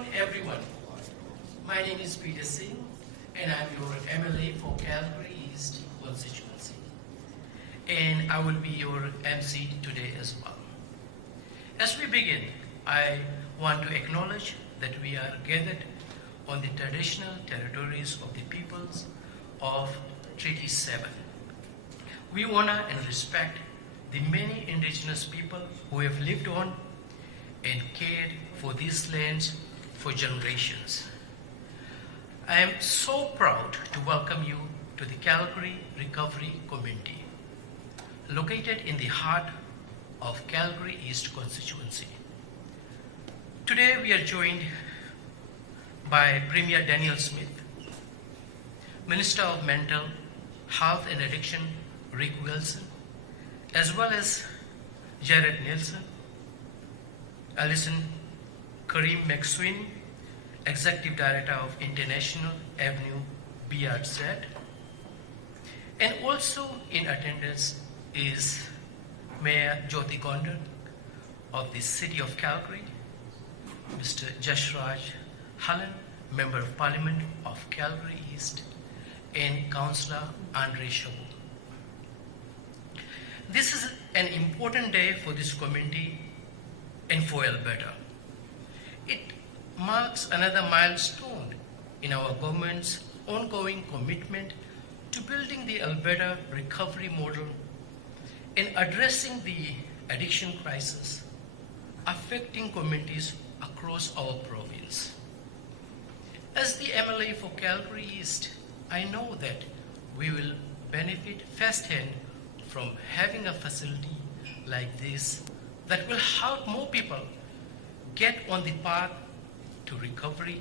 afternoon, everyone. My name is Peter Singh, and I'm your MLA for Calgary East constituency. And I will be your MC today as well. As we begin, I want to acknowledge that we are gathered on the traditional territories of the peoples of Treaty 7. We honor and respect the many indigenous people who have lived on and cared for these lands for generations. I am so proud to welcome you to the Calgary Recovery Community, located in the heart of Calgary East constituency. Today we are joined by Premier Danielle Smith, Minister of Mental Health and Addiction Rick Wilson, as well as Jared Nielsen, Alison Kareem McSweeney, Executive Director of International Avenue BRZ, and also in attendance is Mayor Jyoti Gondar of the City of Calgary, Mr. Jashraj Hallan, Member of Parliament of Calgary East, and Councillor Andre Chabot. This is an important day for this community and for Alberta. It marks another milestone in our government's ongoing commitment to building the Alberta recovery model and addressing the addiction crisis affecting communities across our province. As the MLA for Calgary East, I know that we will benefit firsthand from having a facility like this that will help more people get on the path to recovery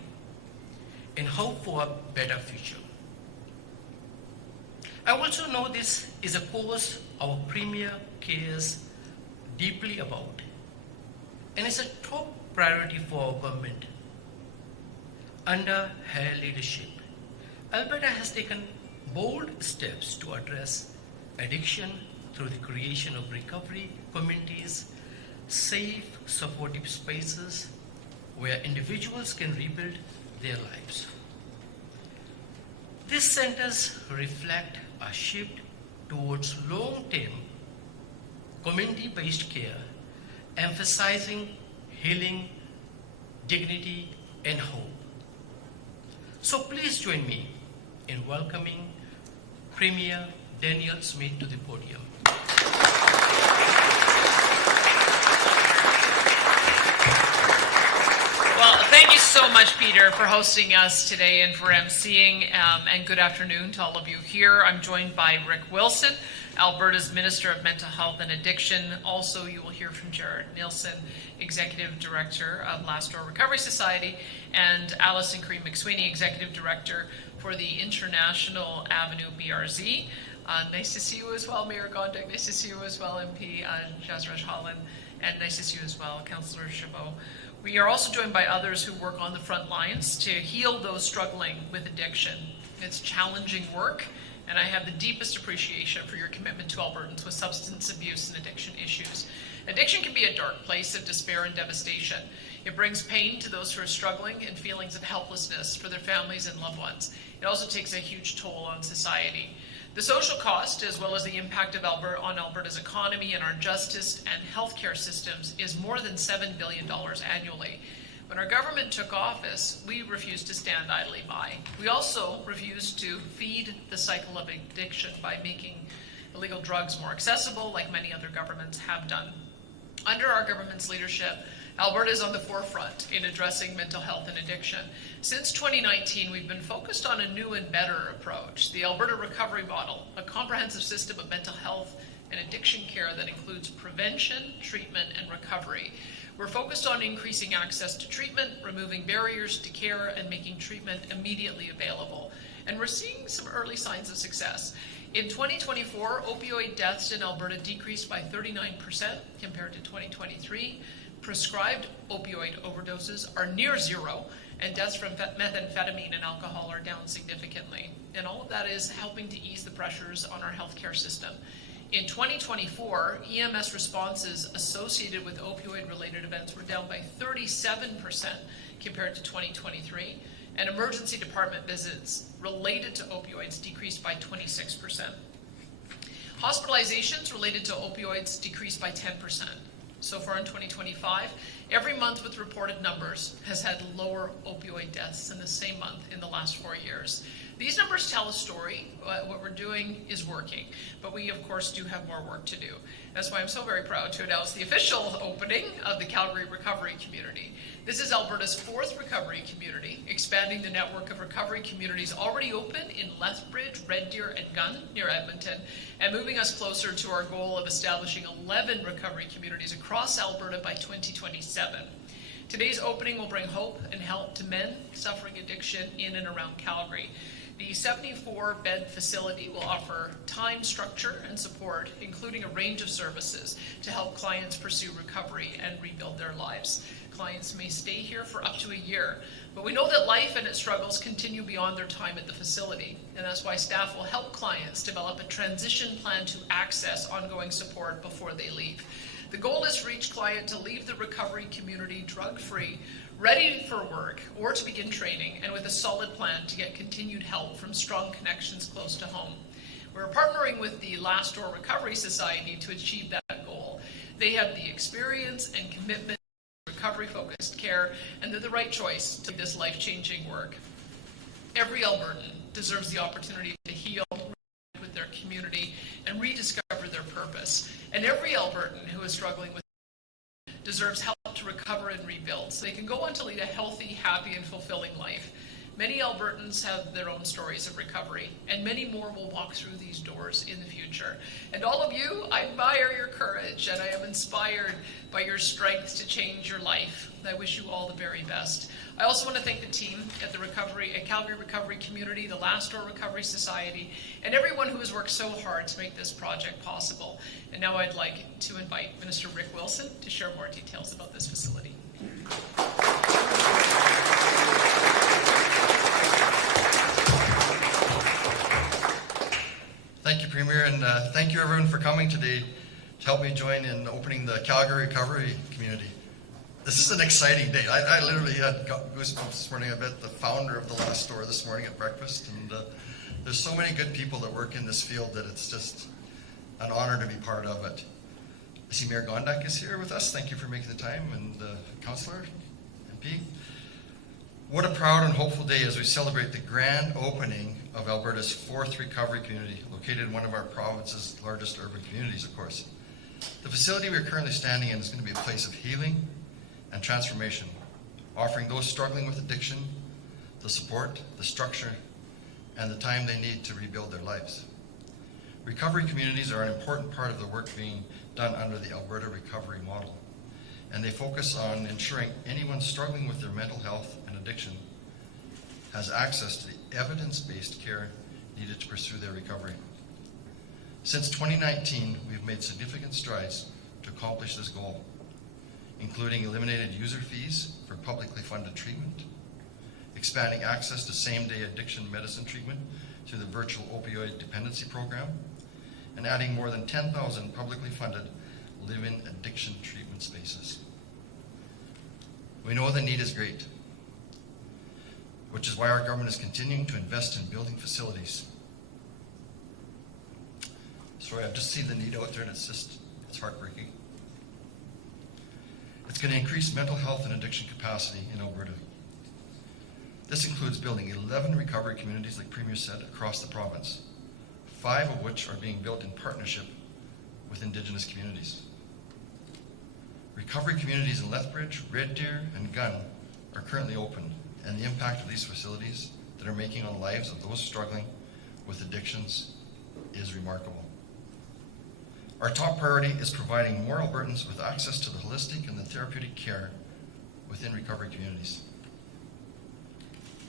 and hope for a better future. I also know this is a cause our Premier cares deeply about, and it's a top priority for our government. Under her leadership, Alberta has taken bold steps to address addiction through the creation of recovery communities, safe, supportive spaces where individuals can rebuild their lives. These centers reflect a shift towards long-term community-based care, emphasizing healing, dignity, and hope. So please join me in welcoming Premier Danielle Smith to the podium. Well, thank you so much, Peter, for hosting us today and for emceeing, and good afternoon to all of you here. I'm joined by Rick Wilson, Alberta's Minister of Mental Health and Addiction. Also, you will hear from Jared Nielsen, Executive Director of Last Door Recovery Society, and Alison Kareem McSweeney, Executive Director for the International Avenue BRZ. Nice to see you as well, Mayor Gondar. Nice to see you as well, MP Jashraj Hallan, and nice to see you as well, Councillor Chabot. We are also joined by others who work on the front lines to heal those struggling with addiction. It's challenging work, and I have the deepest appreciation for your commitment to Albertans with substance abuse and addiction issues. Addiction can be a dark place of despair and devastation. It brings pain to those who are struggling and feelings of helplessness for their families and loved ones. It also takes a huge toll on society. The social cost, as well as the impact of on Alberta's economy and our justice and healthcare systems, is more than $7 billion annually. When our government took office, we refused to stand idly by. We also refused to feed the cycle of addiction by making illegal drugs more accessible, like many other governments have done. Under our government's leadership, Alberta is on the forefront in addressing mental health and addiction. Since 2019, we've been focused on a new and better approach, the Alberta Recovery Model, a comprehensive system of mental health and addiction care that includes prevention, treatment, and recovery. We're focused on increasing access to treatment, removing barriers to care, and making treatment immediately available. And we're seeing some early signs of success. In 2024, opioid deaths in Alberta decreased by 39% compared to 2023. Prescribed opioid overdoses are near zero, and deaths from methamphetamine and alcohol are down significantly. And all of that is helping to ease the pressures on our healthcare system. In 2024, EMS responses associated with opioid-related events were down by 37% compared to 2023, and emergency department visits related to opioids decreased by 26%. Hospitalizations related to opioids decreased by 10%. So far in 2025, every month with reported numbers has had lower opioid deaths than the same month in the last 4 years. These numbers tell a story. What we're doing is working, but we of course do have more work to do. That's why I'm so very proud to announce the official opening of the Calgary Recovery Community. This is Alberta's 4th recovery community, expanding the network of recovery communities already open in Lethbridge, Red Deer, and Gunn near Edmonton, and moving us closer to our goal of establishing 11 recovery communities across Alberta by 2027. Today's opening will bring hope and help to men suffering addiction in and around Calgary. The 74-bed facility will offer time, structure, and support, including a range of services to help clients pursue recovery and rebuild their lives. Clients may stay here for up to a year, but we know that life and its struggles continue beyond their time at the facility, and that's why staff will help clients develop a transition plan to access ongoing support before they leave. The goal is for each client to leave the recovery community drug-free, ready for work or to begin training, and with a solid plan to get continued help from strong connections close to home. We're partnering with the Last Door Recovery Society to achieve that goal. They have the experience and commitment to recovery-focused care, and they're the right choice to do this life-changing work. Every Albertan deserves the opportunity to heal with their community and rediscover their purpose. And every Albertan who is struggling with deserves help to recover and rebuild so they can go on to lead a healthy, happy, and fulfilling life. Many Albertans have their own stories of recovery, and many more will walk through these doors in the future. And all of you, I admire your courage, and I am inspired by your strength to change your life. I wish you all the very best. I also want to thank the team at Calgary Recovery Community, the Last Door Recovery Society, and everyone who has worked so hard to make this project possible. And now I'd like to invite Minister Rick Wilson to share more details about this facility. Thank you, Premier, and thank you everyone for coming today to help me join in opening the Calgary Recovery Community. This is an exciting day. I literally had goosebumps this morning. I met the founder of the Last Door this morning at breakfast, and there's so many good people that work in this field that it's just an honor to be part of it. I see Mayor Gondak is here with us. Thank you for making the time, and Councillor MP. What a proud and hopeful day as we celebrate the grand opening of Alberta's 4th recovery community, located in one of our province's largest urban communities, of course. The facility we're currently standing in is going to be a place of healing and transformation, offering those struggling with addiction the support, the structure, and the time they need to rebuild their lives. Recovery communities are an important part of the work being done under the Alberta Recovery Model, and they focus on ensuring anyone struggling with their mental health and addiction has access to the evidence-based care needed to pursue their recovery. Since 2019, we've made significant strides to accomplish this goal, including eliminated user fees for publicly funded treatment, expanding access to same-day addiction medicine treatment through the virtual opioid dependency program, and adding more than 10,000 publicly funded live-in addiction treatment spaces. We know the need is great, which is why our government is continuing to invest in building facilities. Sorry, I've just seen the need out there and it's heartbreaking. It's going to increase mental health and addiction capacity in Alberta. This includes building 11 recovery communities, like Premier said, across the province, 5 of which are being built in partnership with Indigenous communities. Recovery communities in Lethbridge, Red Deer, and Gunn are currently open, and the impact of these facilities that are making on the lives of those struggling with addictions is remarkable. Our top priority is providing more Albertans with access to the holistic and the therapeutic care within recovery communities.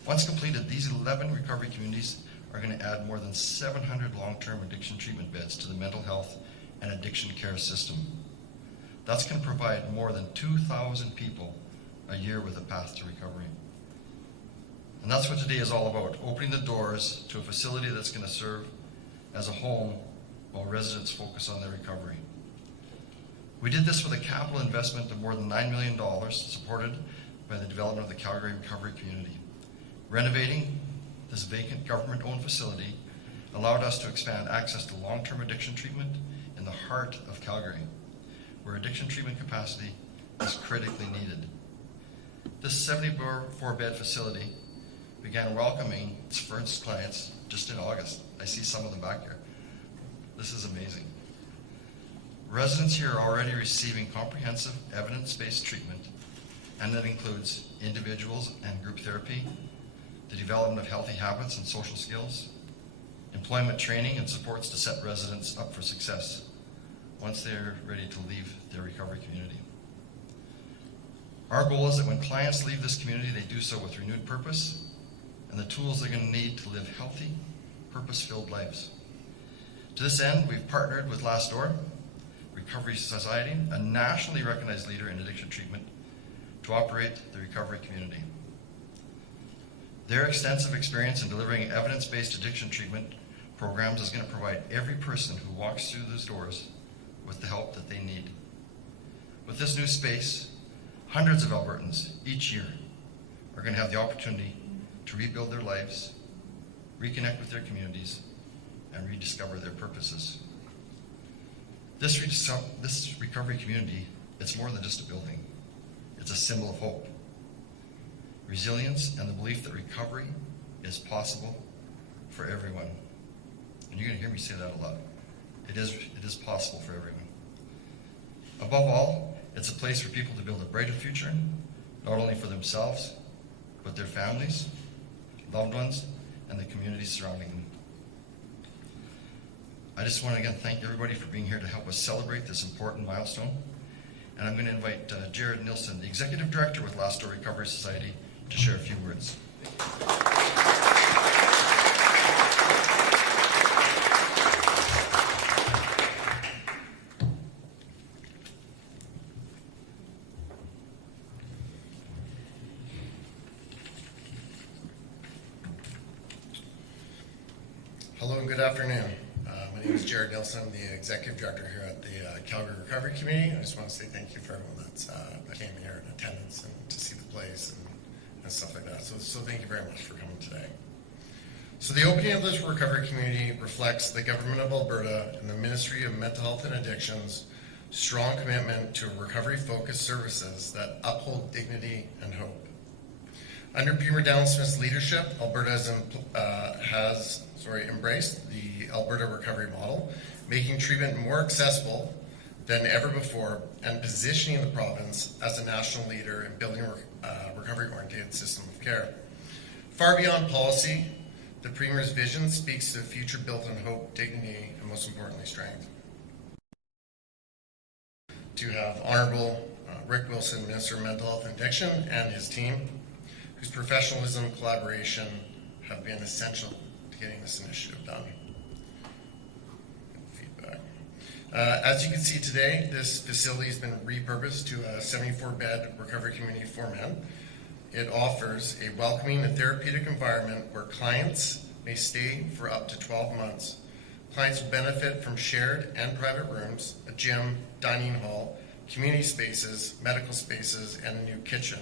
Once completed, these 11 recovery communities are going to add more than 700 long-term addiction treatment beds to the mental health and addiction care system. That's going to provide more than 2,000 people a year with a path to recovery. And that's what today is all about, opening the doors to a facility that's going to serve as a home while residents focus on their recovery. We did this with a capital investment of more than $9 million, supported by the development of the Calgary Recovery Community. Renovating this vacant government-owned facility allowed us to expand access to long-term addiction treatment in the heart of Calgary, where addiction treatment capacity is critically needed. This 74-bed facility began welcoming its first clients just in August. I see some of them back here. This is amazing. Residents here are already receiving comprehensive evidence-based treatment, and that includes individuals and group therapy, the development of healthy habits and social skills, employment training and supports to set residents up for success once they're ready to leave their recovery community. Our goal is that when clients leave this community, they do so with renewed purpose and the tools they're going to need to live healthy, purpose-filled lives. To this end, we've partnered with Last Door Recovery Society, a nationally recognized leader in addiction treatment, to operate the recovery community. Their extensive experience in delivering evidence-based addiction treatment programs is going to provide every person who walks through those doors with the help that they need. With this new space, hundreds of Albertans each year are going to have the opportunity to rebuild their lives, reconnect with their communities, and rediscover their purposes. This recovery community, it's more than just a building. It's a symbol of hope, resilience, and the belief that recovery is possible for everyone. And you're going to hear me say that a lot. It is possible for everyone. Above all, it's a place for people to build a brighter future, not only for themselves, but their families, loved ones, and the communities surrounding them. I just want to again thank everybody for being here to help us celebrate this important milestone. And I'm going to invite Jared Nilsson, the Executive Director with Last Door Recovery Society, to share a few words. Hello and good afternoon. My name is Jared Nilsson. I'm the Executive Director here at the Calgary Recovery Community. I just want to say thank you for everyone that came here in attendance and to see the place and stuff like that. So thank you very much for coming today. So the opening of this recovery community reflects the Government of Alberta and the Ministry of Mental Health and Addictions' strong commitment to recovery-focused services that uphold dignity and hope. Under Premier Danielle Smith's leadership, Alberta has embraced the Alberta recovery model, making treatment more accessible than ever before and positioning the province as a national leader in building a recovery-oriented system of care. Far beyond policy, the Premier's vision speaks to a future built on hope, dignity, and most importantly, strength. To have Honourable Rick Wilson, Minister of Mental Health and Addiction, and his team, whose professionalism and collaboration have been essential to getting this initiative done. Feedback. As you can see today, this facility has been repurposed to a 74-bed recovery community for men. It offers a welcoming and therapeutic environment where clients may stay for up to 12 months. Clients will benefit from shared and private rooms, a gym, dining hall, community spaces, medical spaces, and a new kitchen,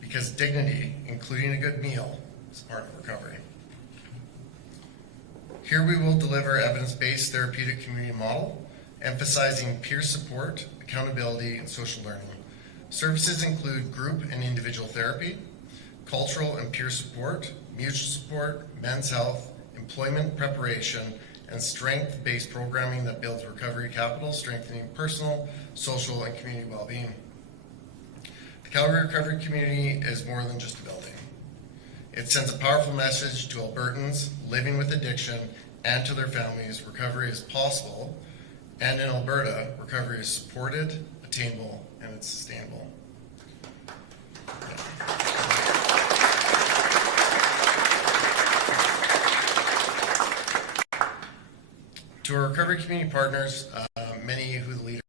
because dignity, including a good meal, is part of recovery. Here we will deliver evidence-based therapeutic community model, emphasizing peer support, accountability, and social learning. Services include group and individual therapy, cultural and peer support, mutual support, men's health, employment preparation, and strength-based programming that builds recovery capital, strengthening personal, social, and community well-being. The Calgary Recovery Community is more than just a building. It sends a powerful message to Albertans living with addiction and to their families. Recovery is possible, and in Alberta, recovery is supported, attainable, and it's sustainable. To our recovery community partners, many who the leader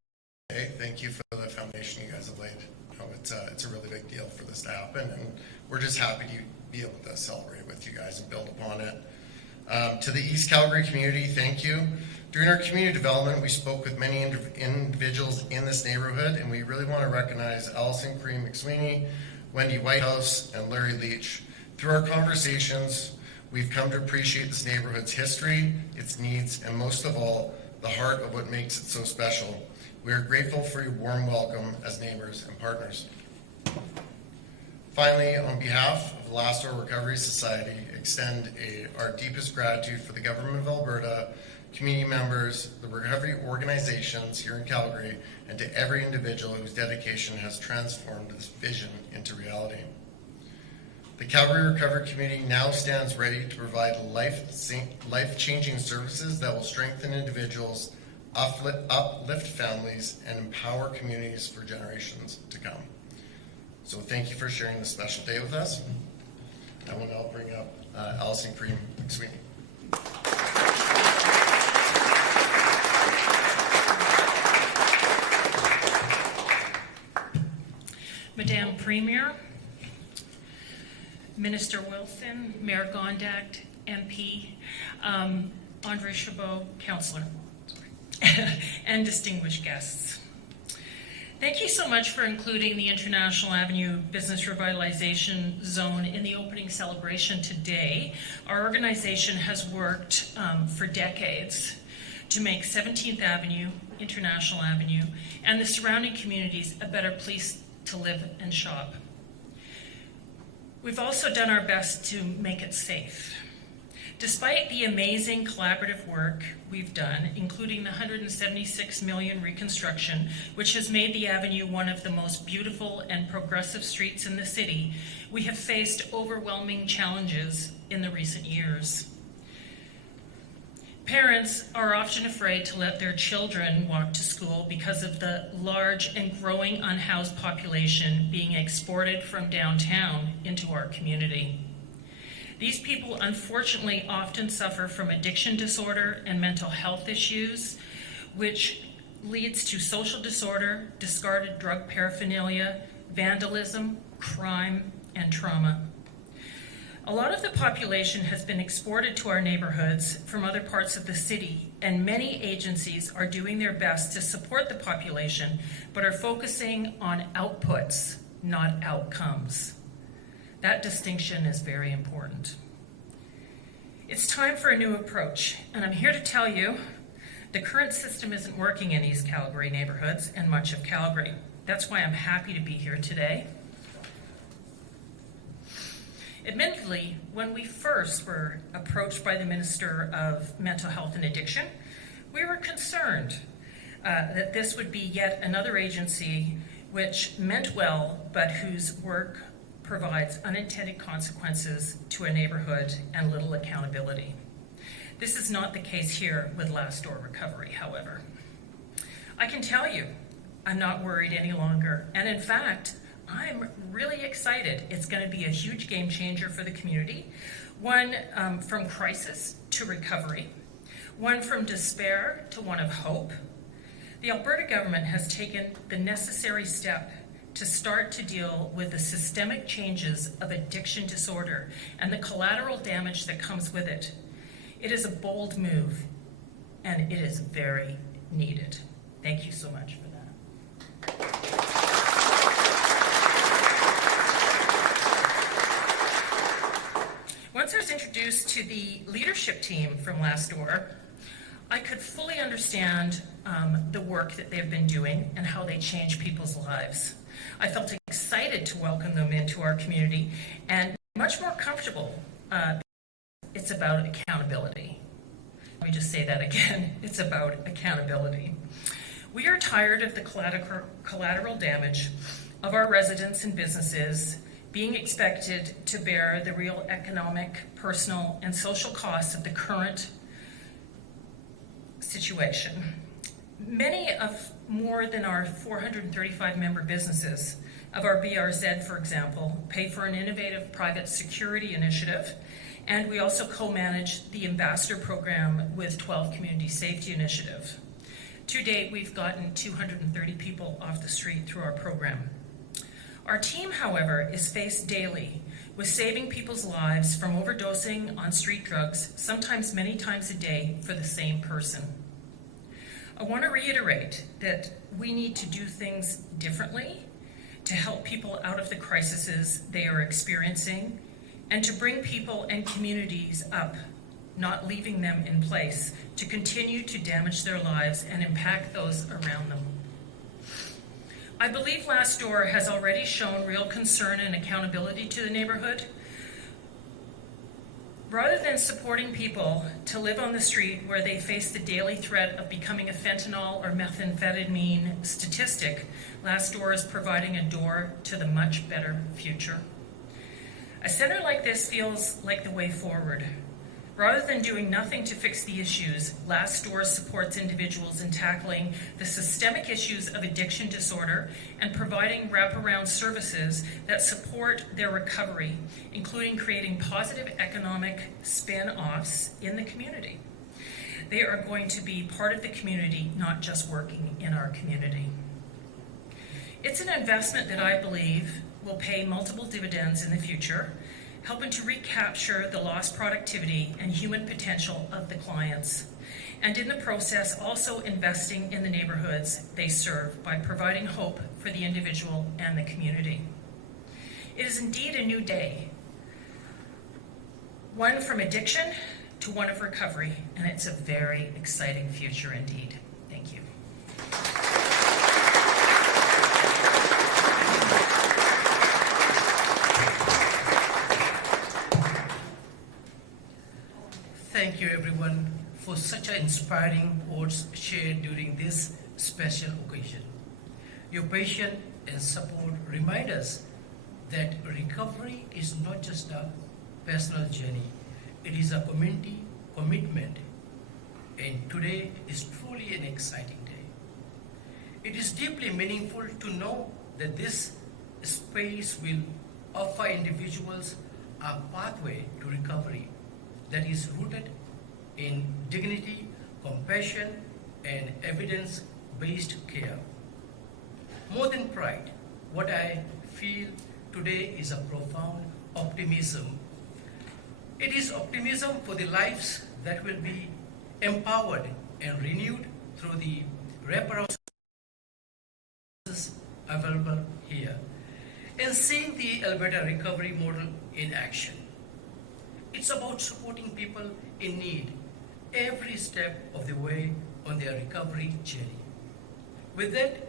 today, thank you for the foundation you guys have laid. It's a really big deal for this to happen, and we're just happy to be able to celebrate with you guys and build upon it. To the East Calgary community, thank you. During our community development, we spoke with many individuals in this neighborhood, and we really want to recognize Allison Cree McSweeney, Wendy Whitehouse, and Larry Leach. Through our conversations, we've come to appreciate this neighborhood's history, its needs, and most of all, the heart of what makes it so special. We are grateful for your warm welcome as neighbors and partners. Finally, on behalf of the Last Door Recovery Society, extend our deepest gratitude for the Government of Alberta, community members, the recovery organizations here in Calgary, and to every individual whose dedication has transformed this vision into reality. The Calgary Recovery Community now stands ready to provide life-changing services that will strengthen individuals, uplift families, and empower communities for generations to come. So thank you for sharing this special day with us. I will now bring up Allison Cree McSweeney. Madame Premier, Minister Wilson, Mayor Gondak, MP, Andre Chabot, Councillor, and distinguished guests. Thank you so much for including the International Avenue Business Revitalization Zone in the opening celebration today. Our organization has worked for decades to make 17th Avenue, International Avenue, and the surrounding communities a better place to live and shop. We've also done our best to make it safe. Despite the amazing collaborative work we've done, including the $176 million reconstruction, which has made the avenue one of the most beautiful and progressive streets in the city, we have faced overwhelming challenges in the recent years. Parents are often afraid to let their children walk to school because of the large and growing unhoused population being exported from downtown into our community. These people unfortunately often suffer from addiction disorder and mental health issues, which leads to social disorder, discarded drug paraphernalia, vandalism, crime, and trauma. A lot of the population has been exported to our neighborhoods from other parts of the city, and many agencies are doing their best to support the population, but are focusing on outputs, not outcomes. That distinction is very important. It's time for a new approach, and I'm here to tell you the current system isn't working in East Calgary neighborhoods and much of Calgary. That's why I'm happy to be here today. Admittedly, when we first were approached by the Minister of Mental Health and Addiction, we were concerned that this would be yet another agency which meant well, but whose work provides unintended consequences to a neighborhood and little accountability. This is not the case here with Last Door Recovery, however. I can tell you, I'm not worried any longer, and in fact, I'm really excited. It's going to be a huge game changer for the community. One from crisis to recovery. One from despair to one of hope. The Alberta government has taken the necessary step to start to deal with the systemic changes of addiction disorder and the collateral damage that comes with it. It is a bold move, and it is very needed. Thank you so much for that. Once I was introduced to the leadership team from Last Door, I could fully understand the work that they've been doing and how they change people's lives. I felt excited to welcome them into our community and much more comfortable. It's about accountability. Let me just say that again. It's about accountability. We are tired of the collateral damage of our residents and businesses being expected to bear the real economic, personal, and social costs of the current situation. Many of more than our 435 member businesses of our BRZ, for example, pay for an innovative private security initiative, and we also co-manage the Ambassador program with 12 Community Safety Initiative. To date, we've gotten 230 people off the street through our program. Our team, however, is faced daily with saving people's lives from overdosing on street drugs, sometimes many times a day, for the same person. I want to reiterate that we need to do things differently to help people out of the crises they are experiencing and to bring people and communities up, not leaving them in place to continue to damage their lives and impact those around them. I believe Last Door has already shown real concern and accountability to the neighborhood. Rather than supporting people to live on the street where they face the daily threat of becoming a fentanyl or methamphetamine statistic, Last Door is providing a door to the much better future. A center like this feels like the way forward. Rather than doing nothing to fix the issues, Last Door supports individuals in tackling the systemic issues of addiction disorder and providing wraparound services that support their recovery, including creating positive economic spin-offs in the community. They are going to be part of the community, not just working in our community. It's an investment that I believe will pay multiple dividends in the future, helping to recapture the lost productivity and human potential of the clients, and in the process also investing in the neighborhoods they serve by providing hope for the individual and the community. It is indeed a new day, one from addiction to one of recovery, and it's a very exciting future indeed. Thank you. Thank you everyone for such an inspiring words shared during this special occasion. Your patience and support remind us that recovery is not just a personal journey, it is a community commitment, and today is truly an exciting day. It is deeply meaningful to know that this space will offer individuals a pathway to recovery that is rooted in dignity, compassion, and evidence-based care. More than pride, what I feel today is a profound optimism. It is optimism for the lives that will be empowered and renewed through the wraparound services available here, and seeing the Alberta recovery model in action. It's about supporting people in need every step of the way on their recovery journey. With that,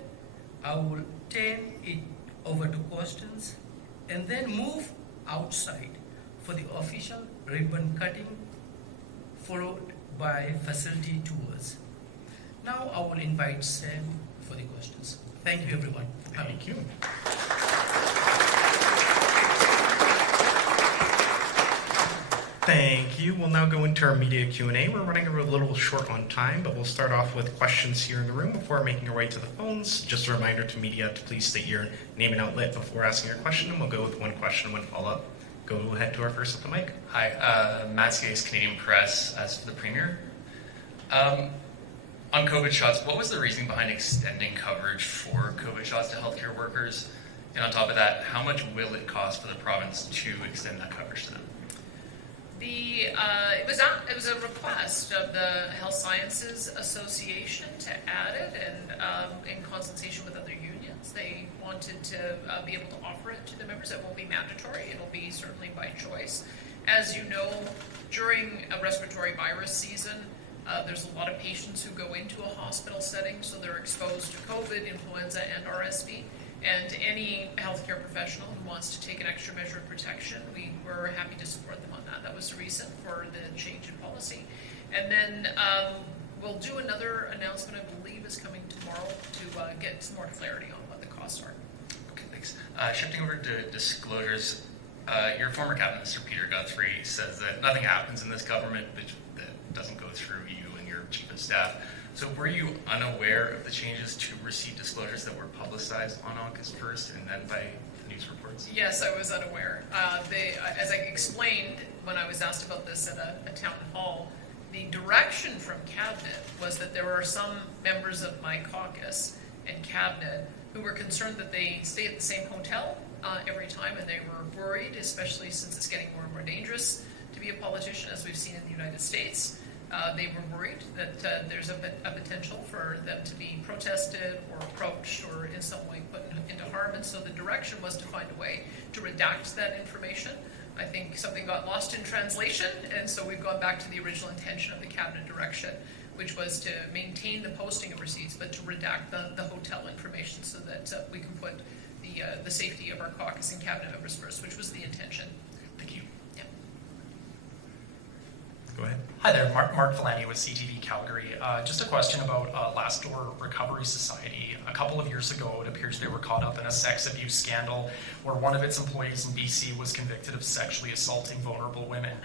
I will turn it over to questions and then move outside for the official ribbon cutting, followed by facility tours. Now I will invite Sam for the questions. Thank you everyone. Thank you. Thank you. We'll now go into our media Q&A. We're running a little short on time, but we'll start off with questions here in the room before making our way to the phones. Just a reminder to media to please state your name and outlet before asking your question, and we'll go with one question and one follow-up. Go ahead to our first at the mic. Hi, Matt Skates, Canadian Press, as for the Premier. On COVID shots, what was the reason behind extending coverage for COVID shots to healthcare workers? And on top of that, how much will it cost for the province to extend that coverage to them? It was a request of the Health Sciences Association to add it, and in consultation with other unions, they wanted to be able to offer it to the members. It won't be mandatory; it'll be certainly by choice. As you know, during a respiratory virus season, there's a lot of patients who go into a hospital setting, so they're exposed to COVID, influenza, and RSV. And any healthcare professional who wants to take an extra measure of protection, we were happy to support them on that. That was the reason for the change in policy. And then we'll do another announcement, I believe, is coming tomorrow to get some more clarity on what the costs are. Okay, thanks. Shifting over to disclosures, your former Cabinet Minister Peter Guthrie says that nothing happens in this government that doesn't go through you and your chief of staff. So were you unaware of the changes to receipt disclosures that were publicized on August 1st and then by the news reports? Yes, I was unaware. As I explained when I was asked about this at a town hall, the direction from Cabinet was that there were some members of my caucus and Cabinet who were concerned that they stay at the same hotel every time, and they were worried, especially since it's getting more and more dangerous to be a politician, as we've seen in the United States. They were worried that there's a potential for them to be protested or approached or in some way put into harm, and so the direction was to find a way to redact that information. I think something got lost in translation, and so we've gone back to the original intention of the cabinet direction, which was to maintain the posting of receipts, but to redact the hotel information so that we can put the safety of our caucus and cabinet members first, which was the intention. Thank you. Yeah. Go ahead. Hi there, Mark Villani with CTV Calgary. Just a question about Last Door Recovery Society. A couple of years ago, it appears they were caught up in a sex abuse scandal where one of its employees in BC was convicted of sexually assaulting vulnerable women.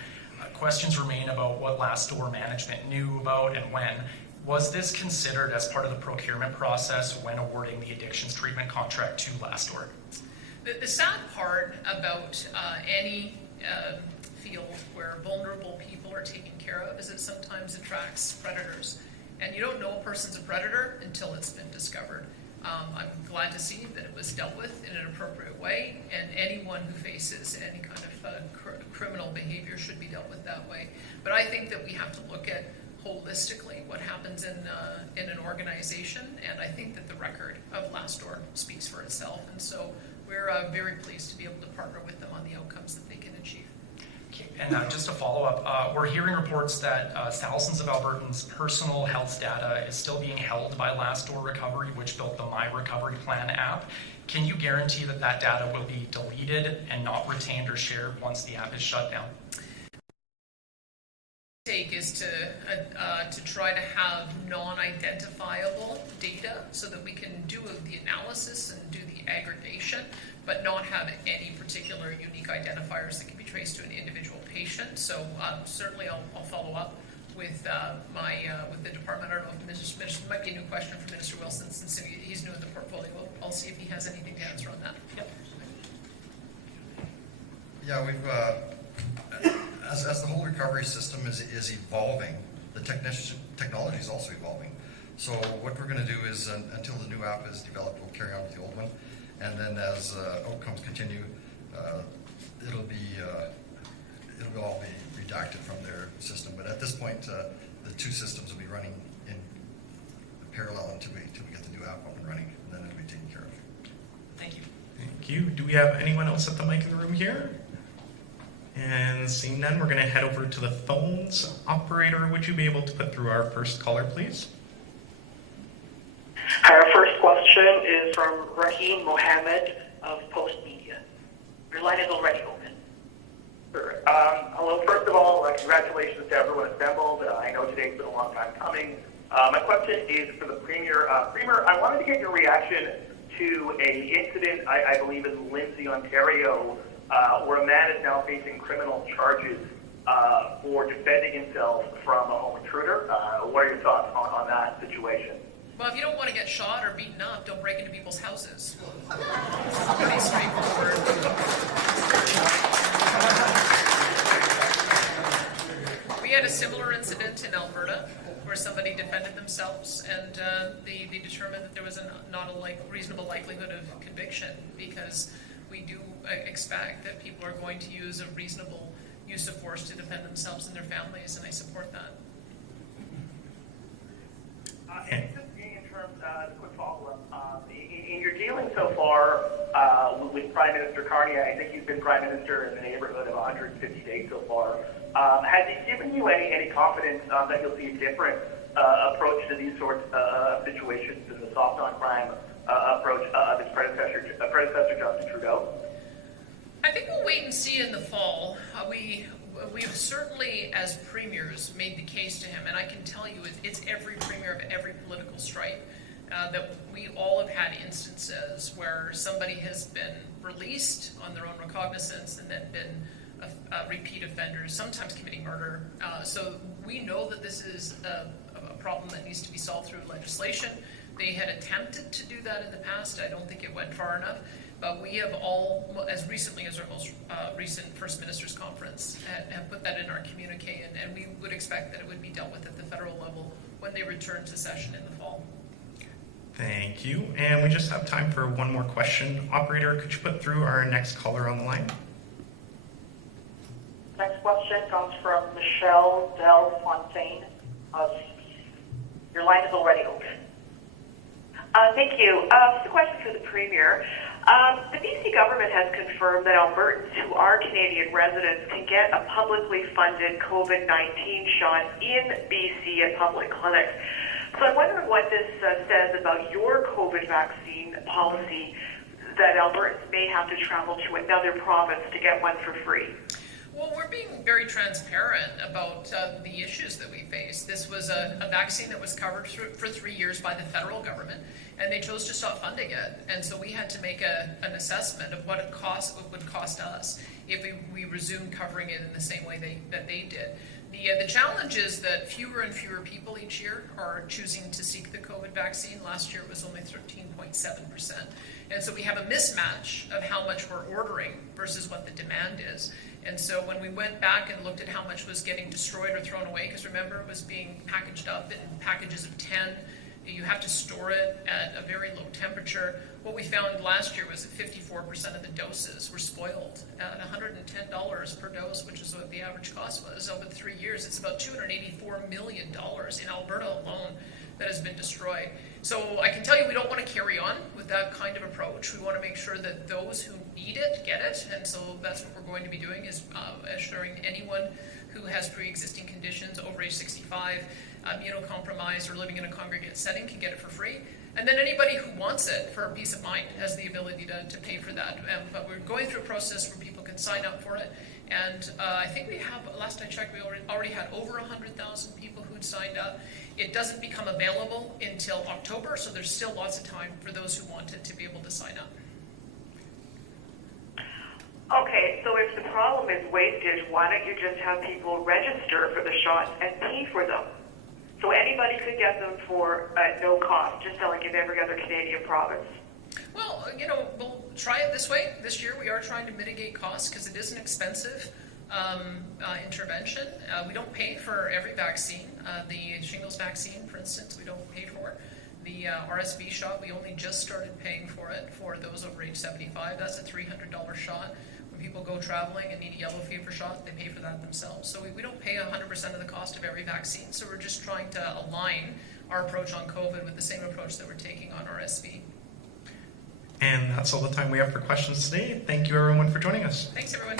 Questions remain about what Last Door management knew about and when. Was this considered as part of the procurement process when awarding the addictions treatment contract to Last Door? The sad part about any field where vulnerable people are taken care of is it sometimes attracts predators. And you don't know a person's a predator until it's been discovered. I'm glad to see that it was dealt with in an appropriate way, and anyone who faces any kind of criminal behavior should be dealt with that way. But I think that we have to look at holistically what happens in an organization, and I think that the record of Last Door speaks for itself, and so we're very pleased to be able to partner with them on the outcomes that they can achieve. Okay. And just to follow up, we're hearing reports that thousands of Albertans' personal health data is still being held by Last Door Recovery, which built the My Recovery Plan app. Can you guarantee that that data will be deleted and not retained or shared once the app is shut down? Take is to try to have non-identifiable data so that we can do the analysis and do the aggregation, but not have any particular unique identifiers that can be traced to an individual patient. So certainly I'll follow up with with the department. I don't know if Minister might be a new question for Minister Wilson since he's new in the portfolio. I'll see if he has anything to answer on that. Yep. Yeah, we've as the whole recovery system is evolving, the technology is also evolving. So what we're going to do is until the new app is developed, we'll carry on with the old one, and then as outcomes continue, it'll all be redacted from their system. But at this point, the two systems will be running in parallel until we get the new app up and running, and then it'll be taken care of. Thank you. Thank you. Do we have anyone else at the mic in the room here? And seeing none, we're going to head over to the phones. Operator, would you be able to put through our first caller, please? Our first question is from Rahim Mohammed of Post Media. Your line is already open. Sure. Hello. First of all, congratulations to everyone assembled. I know today's been a long time coming. My question is for the Premier. Premier, I wanted to get your reaction to an incident, I believe in Lindsay, Ontario, where a man is now facing criminal charges for defending himself from a home intruder. What are your thoughts on that situation? Well, if you don't want to get shot or beaten up, don't break into people's houses. Pretty straightforward. We had a similar incident in Alberta where somebody defended themselves, and they determined that there was not a reasonable likelihood of conviction, because we do expect that people are going to use a reasonable use of force to defend themselves and their families, and I support that. In terms of a quick follow-up, in your dealing so far with Prime Minister Carney, I think you've been Prime Minister in the neighborhood of 150 days so far. Has he given you any confidence that you'll see a different approach to these sorts of situations than the soft on crime approach of his predecessor Justin Trudeau? I think we'll wait and see in the fall. We've certainly, as premiers, made the case to him, and I can tell you it's every premier of every political stripe that we all have had instances where somebody has been released on their own recognizance and then been repeat offenders, sometimes committing murder. So we know that this is a problem that needs to be solved through legislation. They had attempted to do that in the past. I don't think it went far enough. But we have all, as recently as our most recent First Minister's Conference, have put that in our communique, and we would expect that it would be dealt with at the federal level when they return to session in the fall. Thank you. And we just have time for one more question. Operator, could you put through our next caller on the line? Next question comes from Michelle Del Fontaine of CBC. Your line is already open. Thank you. Just a question for the Premier. The BC government has confirmed that Albertans who are Canadian residents can get a publicly funded COVID-19 shot in BC at public clinics. So I'm wondering what this says about your COVID vaccine policy, that Albertans may have to travel to another province to get one for free. Well, we're being very transparent about the issues that we face. This was a vaccine that was covered for 3 years by the federal government, and they chose to stop funding it. And so we had to make an assessment of what it would cost us if we resumed covering it in the same way that they did. The challenge is that fewer and fewer people each year are choosing to seek the COVID vaccine. Last year it was only 13.7%. And so we have a mismatch of how much we're ordering versus what the demand is. And so when we went back and looked at how much was getting destroyed or thrown away, because remember it was being packaged up in packages of 10, you have to store it at a very low temperature. What we found last year was that 54% of the doses were spoiled at $110 per dose, which is what the average cost was. Over 3 years, it's about $284 million in Alberta alone that has been destroyed. So I can tell you we don't want to carry on with that kind of approach. We want to make sure that those who need it get it, and so that's what we're going to be doing, is assuring anyone who has pre-existing conditions over age 65, immunocompromised, or living in a congregate setting can get it for free. And then anybody who wants it for peace of mind has the ability to pay for that. But we're going through a process where people can sign up for it. And I think we have, last I checked, we already had over 100,000 people who'd signed up. It doesn't become available until October, so there's still lots of time for those who want it to be able to sign up. Okay, so if the problem is wastage, why don't you just have people register for the shots and pay for them? So anybody could get them for no cost, just like in every other Canadian province. Well, we'll try it this way. This year we are trying to mitigate costs because it is an expensive intervention. We don't pay for every vaccine. The shingles vaccine, for instance, we don't pay for. The RSV shot, we only just started paying for it for those over age 75. That's a $300 shot. When people go traveling and need a yellow fever shot, they pay for that themselves. So we don't pay 100% of the cost of every vaccine. So we're just trying to align our approach on COVID with the same approach that we're taking on RSV. And that's all the time we have for questions today. Thank you everyone for joining us. Thanks everyone.